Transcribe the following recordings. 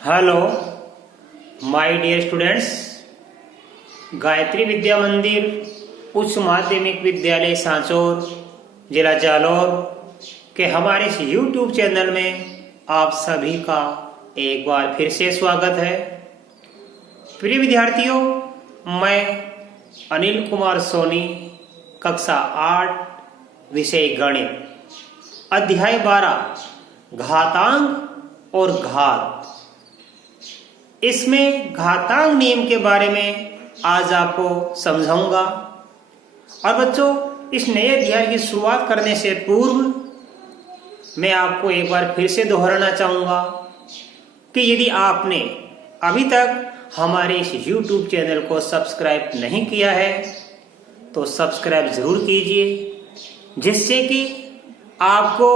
Hello my dear students, Gayatri Vidya Mandir उच्च माध्यमिक विद्यालय सांचौर जिला जालौर के हमारे इस YouTube चैनल में आप सभी का एक बार फिर से स्वागत है। प्रिय विद्यार्थियों, मैं अनिल कुमार सोनी, कक्षा 8, विषय गणित, अध्याय 12 घातांक और घात। इसमें घातांक नियम के बारे में आज आपको समझाऊंगा। और बच्चों, इस नए अध्याय की शुरुआत करने से पूर्व मैं आपको एक बार फिर से दोहराना चाहूंगा कि यदि आपने अभी तक हमारे इस YouTube चैनल को सब्सक्राइब नहीं किया है तो सब्सक्राइब जरूर कीजिए, जिससे कि आपको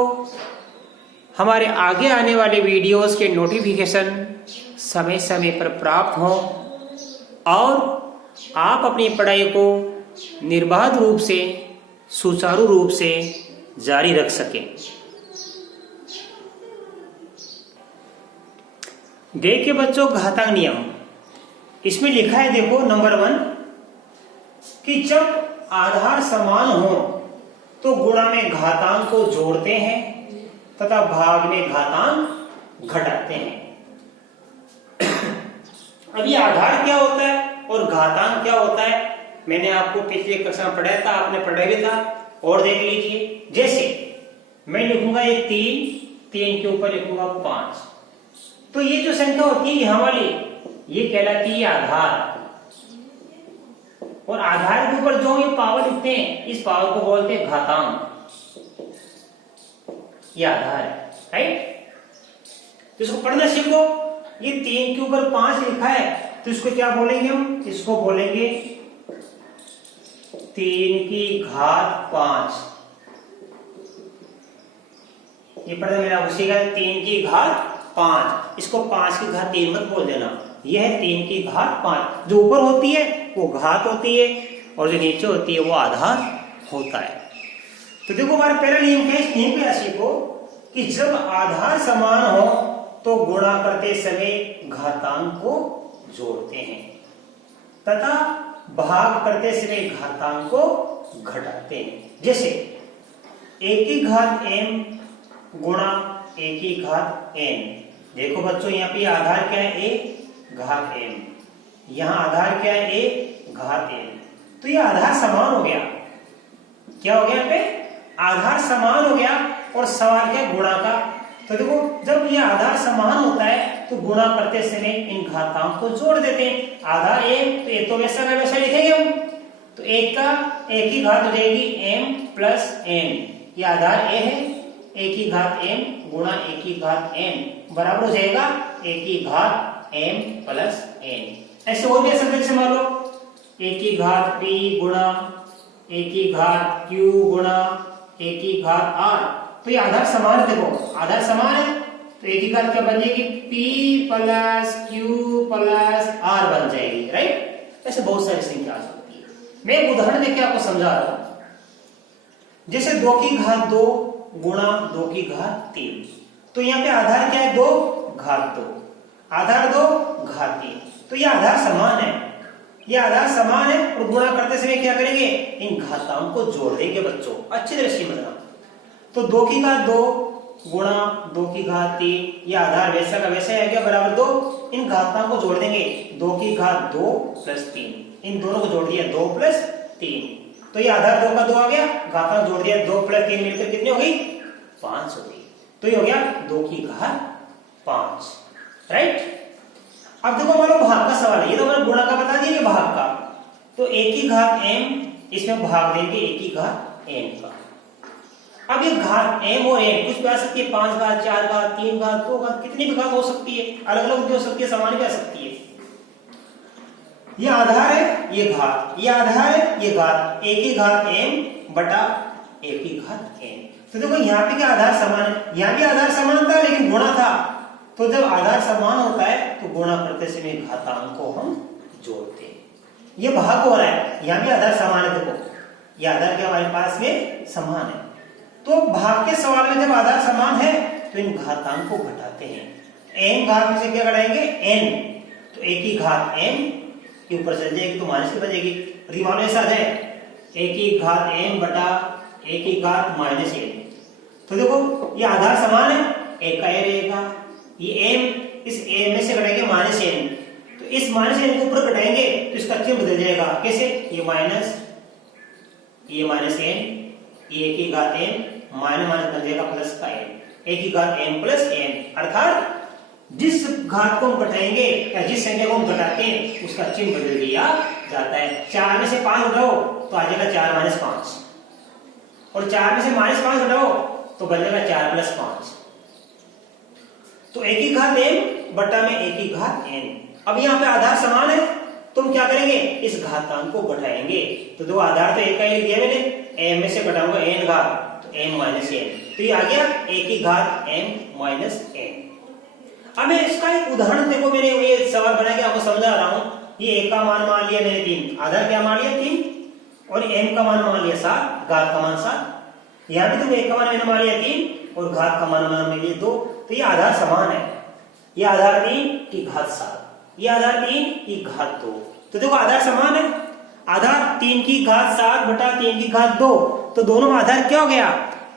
हमारे आगे आने वाले वीडियोस के नोटिफिकेशन समय समय पर प्राप्त हों और आप अपनी पढ़ाई को निर्बाध रूप से, सुचारू रूप से जारी रख सकें। देखिए बच्चों, घातांक नियम इसमें लिखा है, देखो नंबर 1 कि जब आधार समान हो तो गुणा में घातांक को जोड़ते हैं तथा भाग में घातांक घटाते हैं। अब ये आधार क्या होता है और घातांक क्या होता है, मैंने आपको पिछले कक्षा में पढ़ाया था, आपने पढ़ा भी था, और देख लीजिए। जैसे मैं लिखूंगा ये 3 के ऊपर लिखूंगा 5, तो ये जो संख्या होती है यहां वाली, ये कहलाती है आधार। और आधार के ऊपर जो ये पावर लिखते हैं, इस पावर को बोलते हैं घातांक। ये आधार है, राइट। तो इसको पढ़ना सीखो। ये 3 के ऊपर 5 लिखा है तो इसको क्या बोलेंगे हम? इसको बोलेंगे 3 की घात 5। ये पढ़ना मेरा उसी का 3 की घात 5। इसको 5 की घात 3 मत बोल देना। यह है 3 की घात 5। जो ऊपर होती है वो घात होती है और जो नीचे होती है वो आधार होता है। तो देखो, हमारा पहला नियम क्या है? इस नियम को सीखो कि जब आधार समान हो तो गुणा करते समय घातांक को जोड़ते हैं तथा भाग करते समय घातांक को घटाते हैं। जैसे 1 की घात m गुणा 1 की घात n। देखो बच्चों, यहाँ पे आधार क्या है? a घात m, यहाँ आधार क्या है? a घात n। तो ये आधार समान हो गया। क्या हो गया? यहाँ पे आधार समान हो गया। और सवाल क्या? गुणा का। तो देखो, जब ये आधार समान होता है तो गुणा करते समय इन घातांक को जोड़ देते हैं। आधार एक, तो ये तो वैसा का वैसा लिखेंगे हम। तो 1 की घात हो जाएगी m प्लस n। ये आधार a है, 1 की घात m गुणा 1 की घात n बराबर हो जाएगा 1 की घात m प्लस n। ऐसे और भी ऐसा जैसे मान लो 1 की घात p गुणा 1 की घात q गुणा 1 की घात r। तो ये आधार समान है। देखो, आधार समान है तो 1 की घात क्या बन जाएगी? p plus q plus r बन जाएगी, राइट। ऐसे बहुत सारी संख्या आ सकती है। मैं एक उदाहरण देके आपको समझा रहा हूं। जैसे 2 की घात 2 गुणा 2 की घात 3। तो यहाँ पे आधार क्या है? 2 घात 2, आधार 2 घात 3। तो ये आधार समान है, ये आधार समान है। और गुणा करते समय क्या करेंगे? इन घातांक को जोड़ देंगे। बच्चों अच्छी तरह से समझना। तो 2 की घात 2 गुणा 2 की घात 3, ये आधार वैसा का वैसा है क्या? बराबर 2। इन घातांक को जोड़ देंगे। 2 की घात 2 प्लस 3, इन दोनों को जोड़ दिया 2 प्लस 3। तो ये आधार 2 का 2 आ गया, घातांक जोड़ दिया 2 प्लस 3 मिलकर कितनी हो गई? 5 हो गई। तो ये हो गया 2 की घात 5, राइट। अब देखो, मान लो भाग का सवाल है। ये तो मैंने गुणा का बता दिया, भाग का। तो 1 की घात m, इसमें भाग देंगे 1 की घात n का। अब ये घात m और n कुछ भी आ सकती है, 5 घात, 4 घात, 3 घात, 2 घात, कितनी भी घात हो सकती है, अलग अलग हो सकती है, समान भी आ सकती है। ये आधार है, ये घात, ये आधार है, ये घात। 1 की घात m बटा 1 की घात n। तो देखो, यहाँ पे क्या आधार समान है? यहाँ भी आधार समान था लेकिन गुणा था। तो जब आधार समान होता है तो गुणा करते समय घातांक को हम जोड़ते हैं। ये भाग हो रहा है, यहाँ भी आधार समान है। देखो, ये आधार क्या हमारे पास में समान है। तो भाग के सवाल में जब आधार समान है तो इन घातांक को घटाते हैं। एन घात में से क्या घटाएंगे एन, तो ए की घात एन के ऊपर चल जाएगी तो माइनस की बचेगी। और ये मानो ऐसा है ए की घात एन बटा ए की घात माइनस एन। तो देखो ये आधार समान है, ए का ए रहेगा, ये एम इस ए में से घटाएंगे माइनस एन, तो इस माइनस एन को ऊपर घटाएंगे तो इसका चिन्ह बदल जाएगा। कैसे? ये माइनस एन, ये ए की घात एन माइनस माइनस बन जाएगा प्लस का एन, ए की घात एन प्लस एन। अर्थात जिस घात को हम घटाएंगे या जिस संख्या को हम घटाते हैं उसका चिन्ह बदल दिया जाता है। 4 में से 5 घटाओ तो आ जाएगा 4 माइनस 5, और 4 में से माइनस 5 घटाओ तो बनेगा 4 प्लस 5। तो ए की घात एन बटा में ए की घात एन। अब यहाँ पे आधार समान है तो हम क्या करेंगे, इस घातांक को घटाएंगे। तो दो आधार तो एक का लिख दिया मैंने, एम में से घटाऊंगा एन घात तो एम माइनस एन, तो ये आ गया ए की घात एम माइनस एन। अब इसका एक उदाहरण देखो, मैंने ये सवाल बना के आपको समझा रहा हूं। ये ए का मान लिया मैंने 3, आधार क्या मान लिया 3, और एम का मान लिया 7, घात का मान 7। यहाँ भी तो ए का मान मैंने मान लिया 3 और घात का मान लिया 2, तो ये आधार समान है। ये आधार 3 की घात 7, ये आधार 3 की घात 2। तो देखो आधार समान है, आधार 3 की घात 7 बटा 3 की घात 2, तो दोनों में आधार क्या हो गया,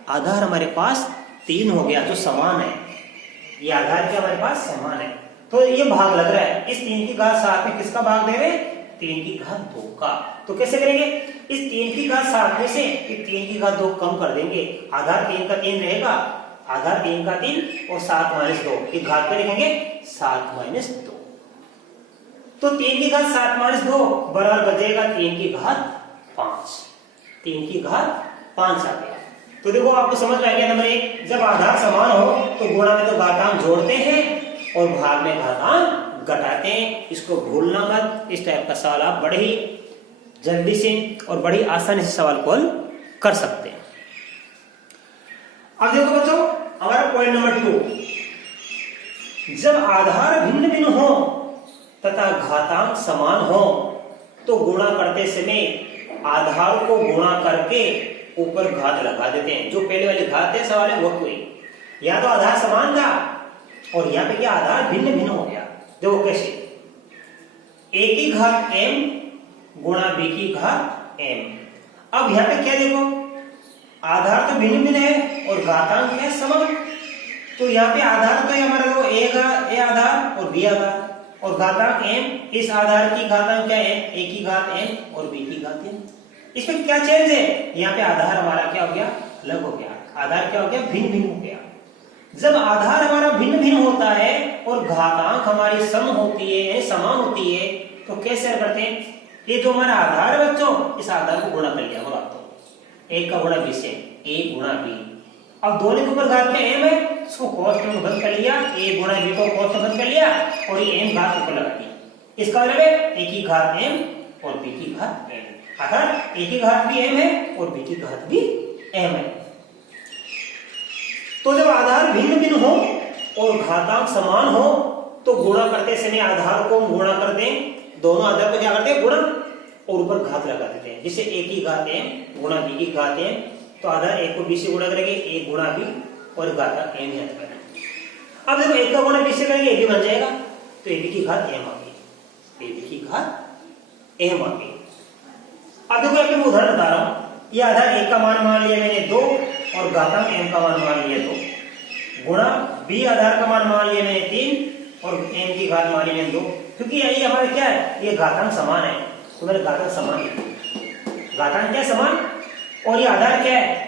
आधार हमारे पास 3 हो गया जो समान है। ये आधार क्या हमारे पास समान है, तो ये भाग लग रहा है। इस 3 की घात 7 में किसका भाग दे रहे, 3 की घात 2 का। तो कैसे करेंगे, इस 3 की घात 7 में से 3 की घात 2 कम कर देंगे, आधार 3 का 3 रहेगा, आधार 3 का 3 और 7 माइनस 2, ये घात पे लिखेंगे 7 माइनस 2। तो 3 की घात 7 माइनस 2 बराबर बचेगा 3 की घात 5, 3 की घात 5 आ गया। तो देखो आपको समझ में आ गया नंबर 1, जब आधार समान हो तो गुणा में तो घातांक जोड़ते हैं और भाग में घातांक घटाते हैं। इसको भूलना मत, इस टाइप का सवाल आप बड़े ही जल्दी से और बड़ी आसानी से सवाल को हल कर सकते हैं। अब देखो बच्चों हमारा पॉइंट नंबर 2, जब आधार भिन्न भिन्न हो तथा घातांक समान हो तो गुणा करते समय आधार को गुणा करके ऊपर घात लगा देते हैं। जो पहले वाली घात है सवाल है वो कोई, या तो आधार समान था और यहाँ पे क्या आधार भिन्न भिन्न हो गया। देखो कैसे, ए की घात एम गुणा बी की घात एम। अब यहाँ पे क्या देखो, आधार तो भिन्न भिन्न है और घातांक है समान, तो यहाँ पे आधार तो हमारा देखो ए आधार और बी आधार, और घातांक एम, इस आधार की घातांक क्या है, ए की घात एम और बी की घात एम। इसमें क्या चेंज है, यहाँ पे आधार हमारा क्या हो गया, अलग हो गया, आधार क्या हो गया, भिन्न भिन्न हो गया। जब आधार हमारा भिन्न भिन्न होता है और घातांक हमारी सम होती है, समान होती है, तो कैसे करते हैं, ये जो हमारा आधार है बच्चों, इस आधार को गुणा कर लिया होगा, तो एक का गुणा बी से, ए गुणा बी। अब दोनों के ऊपर घात में एम है, इसको कॉस्ट में बंद कर लिया, ए गुणा बी को कॉस्ट में बंद कर लिया और ये एम घात ऊपर लगा दी। इसका मतलब है ए की घात एम और बी की घात एम, अर्थात ए की घात भी एम है और बी की घात भी एम है। तो जब आधार भिन्न भिन्न हो और घातांक समान हो तो गुणा करते समय आधार को गुणा कर दें, दोनों आधार को क्या करते हैं, गुणा, और ऊपर घात लगा देते हैं। जैसे ए की घात एम गुणा बी की घात एम, तो आधार ए को बी से गुणा करेंगे, ए गुणा बी और घातांक एम याद करेंगे। अब देखो ए का गुणा बी से करेंगे, ए भी बन जाएगा, तो ए बी की घात एम आ गई, ए बी की घात एम आ गई। अब देखो मैं उदाहरण बता रहा हूं, ये आधार ए का मान लिया मैंने 2 और घातांक एम का मान लिया 2, गुणा बी आधार का मान लिया मैंने 3 और एम की घात मान ली मैंने 2। क्योंकि यही हमारे क्या है, ये घातांक समान है, तो मैंने घातांक समान लिखा। घातांक क्या समान और ये आधार क्या है,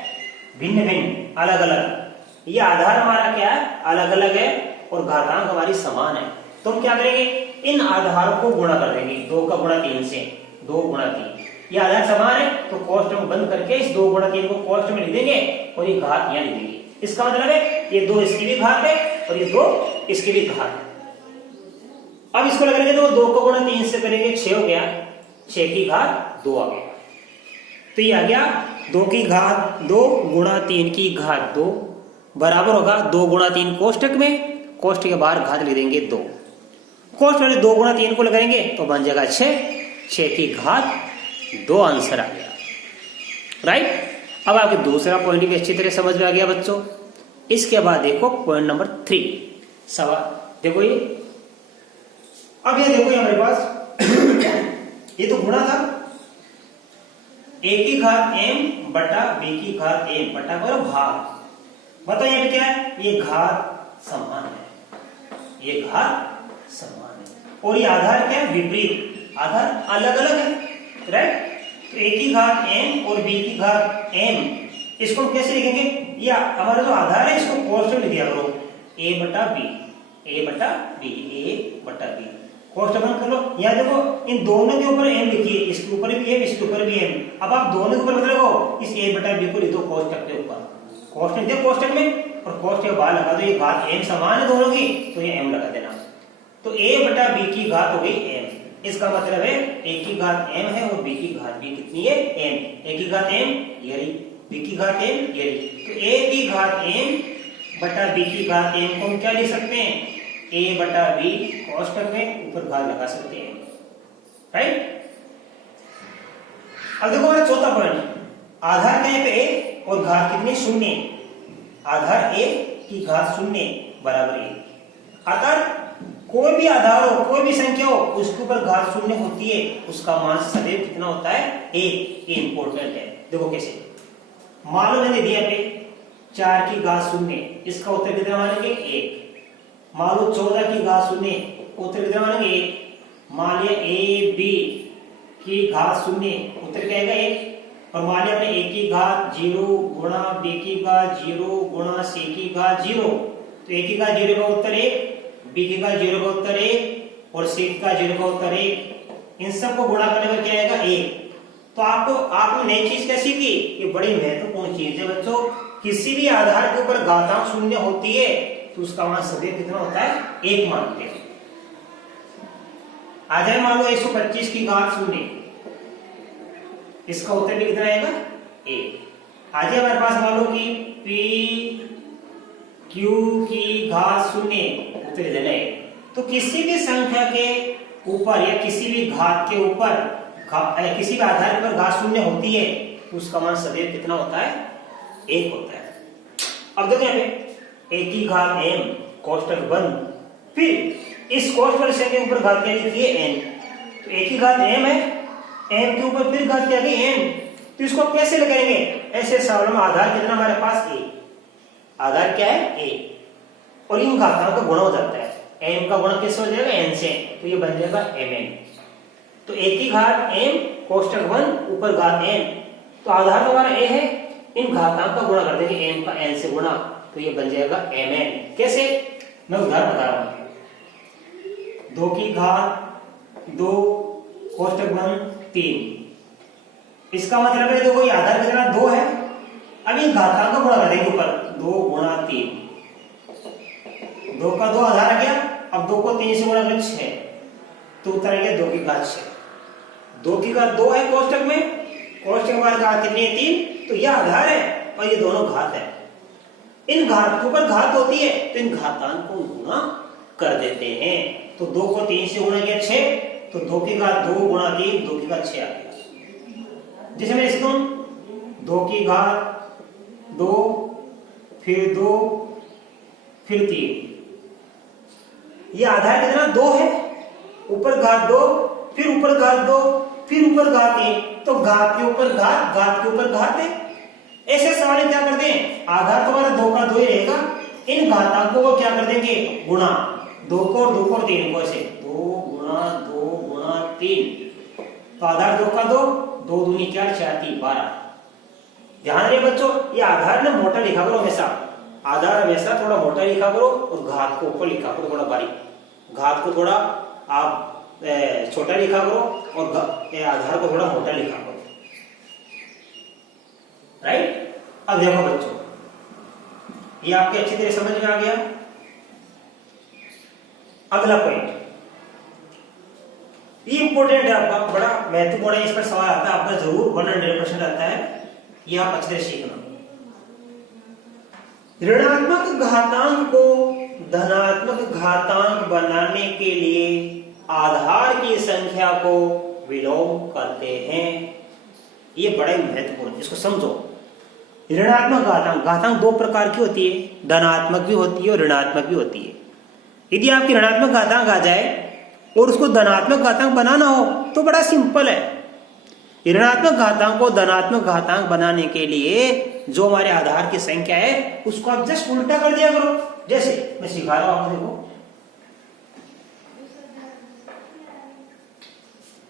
भिन्न भिन्न अलग अलग। ये आधार हमारा क्या है, अलग अलग है और घातांक हमारी समान है। तो हम क्या करेंगे, इन आधारों को गुणा कर देंगे, 2 का गुणा 3 से, 2 गुणा 3। ये आधार समान है तो कॉस्ट में बंद करके इस 2 गुणा 3 को कॉस्ट में लिख देंगे और ये घात यहाँ लिख देंगे। इसका मतलब है ये 2 इसकी भी घात है और ये 2 इसकी भी घात है। अब इसको लगाएंगे तो 2 को गुणा 3 से करेंगे 6 हो गया, 6 की घात 2 आ गया। तो ये आ गया 2 की घात 2 गुणा 3 की घात 2 बराबर होगा 2 गुणा 3 कोष्टक में, कोष्टक के बाहर घात लिख देंगे 2, कोष्टक में 2 गुणा 3 को लगाएंगे तो बन जाएगा 6, 6 की घात 2 आंसर आ गया, राइट। अब आपके दूसरा पॉइंट भी अच्छी तरह समझ में आ गया बच्चों। इसके बाद देखो पॉइंट नंबर 3, सवाल देखो ये, अब ये देखो ये हमारे पास ये तो गुणा था, a की घात m बटा b की घात m बटा भाग। बताओ यहाँ पे क्या है, ये घात समान है, ये घात समान है, और ये आधार क्या है, विपरीत, आधार अलग अलग है, राइट। तो a की घात m और b की घात m, इसको हम कैसे लिखेंगे, या हमारा जो आधार है इसको कोष्टक लिख दिया करो, a बटा b, a बटा b, a बटा b, कोष्टक बंद कर लो। यहाँ देखो इन दोनों के ऊपर m लिखिए, इसके ऊपर भी m, इसके ऊपर भी m। अब आप दोनों के ऊपर मतलब रखो, इस a बटा b को लिख दो कोष्टक के ऊपर, कोष्टक दे कोष्टक में, और कोष्टक बाहर लगा दो, ये घात m समान है दोनों की, तो ये m लगा देना। तो a बटा b की घात हो गई m, इसका मतलब है a की घात m है और b की घात b कितनी है, m। a की घात m ये रही, b की घात m ये रही, तो a की घात m बटा b की घात m को हम क्या लिख सकते हैं, a बटा b कोष्टक में ऊपर घात लगा सकते हैं, राइट। अब देखो हमारा चौथा पॉइंट, आधार क्या है पे a और घात कितनी, शून्य, आधार a की घात शून्य बराबर a, अर्थात कोई भी आधार हो, कोई भी संख्या हो, उसके ऊपर घात शून्य होती है, उसका मान सदैव कितना होता है, एक। ये इंपॉर्टेंट है, देखो कैसे, मान लो मैंने दिया पे 4 की घात शून्य, इसका उत्तर कितना मानेंगे, 1। मान लो 14 की घात शून्य, उत्तर कितना मानेंगे, 1। मान लिया a b की घात शून्य, उत्तर क्या आएगा, 1। और मान लिया हमने a की घात 0 गुणा b की घात 0 गुणा c की घात 0, तो a की घात 0 का उत्तर 1, b की घात 0 का उत्तर 1 और c का 0 का उत्तर 1। इन सब को गुणा करने में क्या आएगा, 1। तो आपने नई चीज क्या सीखी, ये बड़ी महत्वपूर्ण चीज है बच्चों, किसी भी आधार के ऊपर घातांक शून्य होती है तो उसका मान सदैव कितना होता है, 1 मानते हैं। आ जाए मान लो 125 की घात शून्य, इसका उत्तर भी कितना आएगा, 1। आ जाए हमारे पास मान लो कि p q की घात शून्य, उत्तर देना है। तो किसी भी संख्या के ऊपर या किसी भी घात के ऊपर, किसी भी आधार पर घात शून्य होती है तो उसका मान सदैव कितना होता है, 1 होता है। अब देखो यहाँ पे a की घात m कोष्टक बंद, फिर इस कोष्टक वाले संख्या के ऊपर घात क्या लिखी है, n। तो a की घात m है, m के ऊपर फिर घात क्या गई, n। तो इसको कैसे लगाएंगे, ऐसे सवालों में आधार कितना हमारे पास, a, आधार क्या है, a, और इन घातांक का गुणा हो जाता है, m का गुणा किससे हो जाएगा, n से, तो ये बन जाएगा mn। तो a की घात m कोष्टक 1 ऊपर घात n, तो आधार तो हमारा a है, इन घातांक का गुणा कर देंगे m का n से गुणा, तो ये बन जाएगा mn। कैसे, मैं उदाहरण बता रहा हूं, 2 की घात 2 कोष्टक 1 3, इसका मतलब है देखो ये आधार कितना 2 है, अब इन घातांक का गुणा कर देंगे ऊपर, 2 गुणा 3, 2 का 2 आधार आ गया, अब 2 को 3 से गुणा करें 6, तो उत्तर आ गया 2 की घात 6। 2 की घात 2 है कोष्टक में, कोष्टक के बाद घात कितनी है, 3, तो यह आधार है और ये दोनों घात है। इन घात के ऊपर घात होती है तो इन घातांक को गुणा कर देते हैं, तो 2 को 3 से गुणा किया 6, तो 2 की घात 2 गुणा 3, 2 की घात 6 आ गया। जैसे मैं इसको 2 की घात 2 फिर 2 फिर 3, ये आधार कितना 2 है, ऊपर घात 2 फिर ऊपर घात 2 फिर ऊपर घात 1, तो घात के ऊपर घात, घात के ऊपर घात है। ऐसे सवाल क्या करते हैं, आधार तो हमारा 2 का 2 ही रहेगा, इन घातांकों को क्या कर देंगे, गुणा, 2 को और 2 को और 3 को, ऐसे 2 गुणा 3, तो आधार 2 का 2, 2 दूनी 4, 4 3 12। ध्यान रहे बच्चों, ये आधार ना मोटा लिखा करो हमेशा, आधार हमेशा थोड़ा मोटा लिखा करो और घात को ऊपर लिखा करो थोड़ा बारीक, घात को थोड़ा आप छोटा लिखा करो और आधार को थोड़ा मोटा लिखा करो, राइट। अब देखो बच्चों, ये आपके अच्छी तरह समझ में आ गया। अगला पॉइंट ये इंपॉर्टेंट है, आपका बड़ा महत्वपूर्ण है, इस पर सवाल आता है आपका जरूर 100% आता है, ये आप अच्छी तरह सीखना। ऋणात्मक घातांक को धनात्मक घातांक बनाने के लिए आधार की संख्या को विलोम करते हैं, ये बड़ा महत्वपूर्ण, इसको समझो। ऋणात्मक घातांक, घातांक 2 प्रकार की होती है, धनात्मक भी होती है और ऋणात्मक भी होती है। यदि आपकी ऋणात्मक घातांक आ जाए और उसको धनात्मक घातांक बनाना हो तो बड़ा सिंपल है। ऋणात्मक घातांक को धनात्मक घातांक बनाने के लिए जो हमारे आधार की संख्या है उसको आप जस्ट उल्टा कर दिया करो। जैसे मैं सिखा रहा हूं आपको, देखो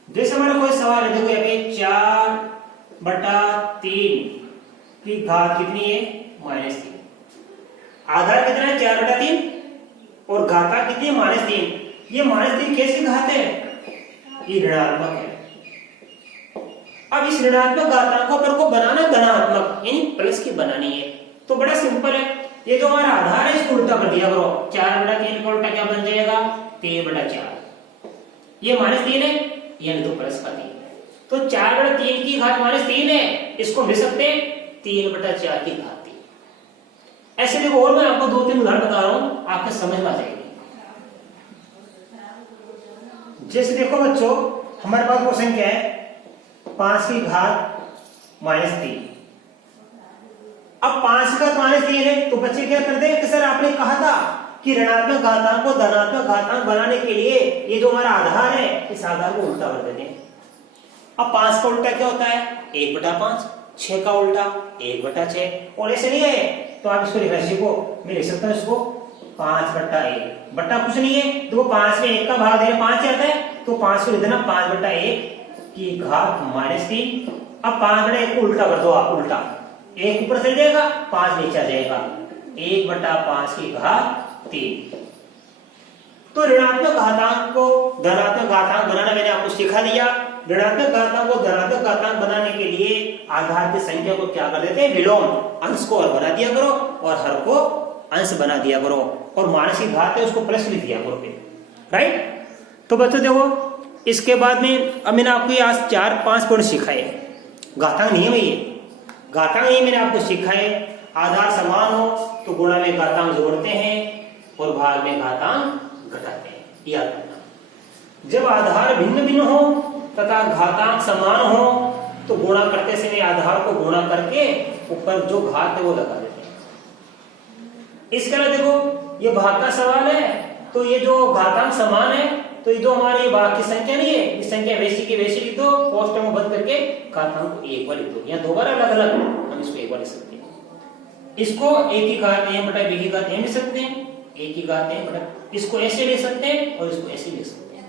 जैसे हमारा कोई सवाल है, देखो यहाँ पे 4/3 की घात कितनी है, -3। आधार कितना है, 4/3 और घातांक कितनी है, -3। ये -3 कैसी घात है, ये ऋणात्मक है। अब इस ऋणात्मक घातांक को अपन को बनाना धनात्मक यानी प्लस की बनानी है, तो बड़ा सिंपल है। ये जो हमारा आधार है इसको उल्टा कर दिया करो। 4/3 का उल्टा क्या बन जाएगा, 3/4। ये -3 है, यानी तो प्लस का 3 है, तो 4/3 की घात -3 है, इसको लिख सकते हैं 3/4 की घात 3। ऐसे देखो, और मैं आपको 2-3 उदाहरण बता रहा हूं, आपके समझ में आ जाएगी। जैसे देखो बच्चों, हमारे पास वो संख्या है 5 की घात -3। अब 5 की घात -3 है, तो बच्चे क्या करते हैं कि सर आपने कहा था कि ऋणात्मक घातांक को धनात्मक घातांक बनाने के लिए ये जो हमारा आधार है इस आधार को उल्टा कर देते हैं। अब 5 का उल्टा क्या होता है, 1/5। 6 का उल्टा 1/6। और ऐसे नहीं है तो आप इसको लिखना सीखो। मैं लिख सकता हूँ इसको 5/1। बट्टा कुछ नहीं है, देखो 5 में 1 का भाग देना 5 आता है, तो 5 को लिख देना 5/1 की घात -3। अब 5/1 को उल्टा कर दो आप, उल्टा 1 ऊपर चल जाएगा, 5 नीचे आ जाएगा, 1/5 की घात 3। तो ऋणात्मक घातांक को धनात्मक घातांक बनाना मैंने आपको सिखा दिया। ऋणात्मक घातांक को धनात्मक घातांक बनाने के लिए आधार की संख्या को क्या कर देते हैं, विलोम, अंश को और बना दिया करो और हर को अंश बना दिया करो, और मानसिक घात है उसको प्लस लिख दिया करो, राइट। तो बच्चों देखो, इसके बाद में अब मैंने आपको आज 4-5 पॉइंट सिखाए। घातांक नियम है ये, घातांक नियम मैंने आपको सिखाए। आधार समान हो तो गुणा में घातांक जोड़ते हैं और भाग में घातांक घटाते हैं, याद रखना। जब आधार भिन्न भिन्न हो तथा घातांक समान हो तो गुणा करते समय आधार को गुणा करके ऊपर जो घात है वो लगा देते हैं। इसके अलावा देखो, ये भाग का सवाल है, तो ये जो घातांक समान है तो ये जो हमारी भाग की संख्या नहीं है, इस संख्या वैसी की वैसी लिख दो, कोष्टक में बंद करके घातांक को एक बार लिख दो, या 2 बार अलग अलग हम इसको एक बार लिख सकते हैं। इसको a की घात m/b की घात m लिख सकते हैं, a की घात m/, इसको ऐसे लिख सकते हैं और इसको ऐसे लिख सकते हैं।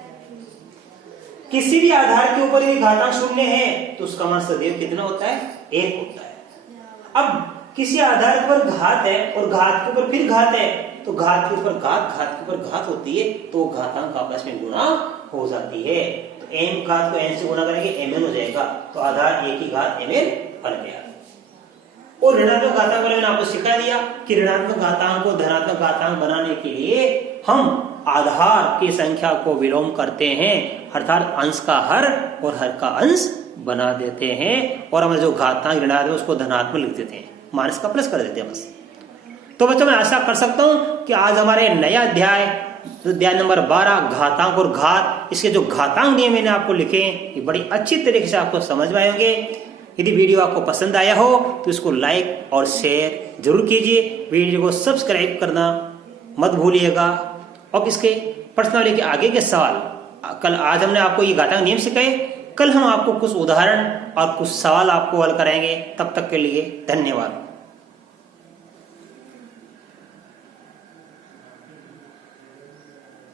किसी भी आधार के ऊपर यदि घातांक 0 है तो उसका मान सदैव कितना होता है, 1 होता है। अब किसी आधार पर घात है और घात के ऊपर फिर घात है, तो घात के ऊपर घात, घात के ऊपर घात होती है, तो घातांक आपस में गुणा हो जाती है। तो m घात को n से गुणा करेंगे mn हो जाएगा, तो आधार a की घात mn बन गया। और ऋणात्मक घातांक मैंने आपको सिखा दिया कि ऋणात्मक घातांक को धनात्मक घातांक बनाने के लिए हम आधार की संख्या को विलोम करते हैं, अर्थात अंश का हर और हर का अंश बना देते हैं, और हमारे जो घातांक ऋणात्मक उसको धनात्मक लिख देते हैं, माइनस का प्लस कर देते हैं बस। तो बच्चों मैं आशा कर सकता हूं कि आज हमारे नया अध्याय नंबर 12 घातांक और घात, इसके जो घातांक नियम मैंने आपको लिखे ये बड़ी अच्छी तरीके से आपको समझ में आएंगे। यदि वीडियो आपको पसंद आया हो तो इसको लाइक और शेयर जरूर कीजिए, वीडियो को सब्सक्राइब करना मत भूलिएगा। अब इसके पर्सनली के आगे के सवाल, कल आज हमने आपको ये घातांक नियम सिखाए, कल हम आपको कुछ उदाहरण और कुछ सवाल आपको हल कराएंगे। तब तक के लिए धन्यवाद।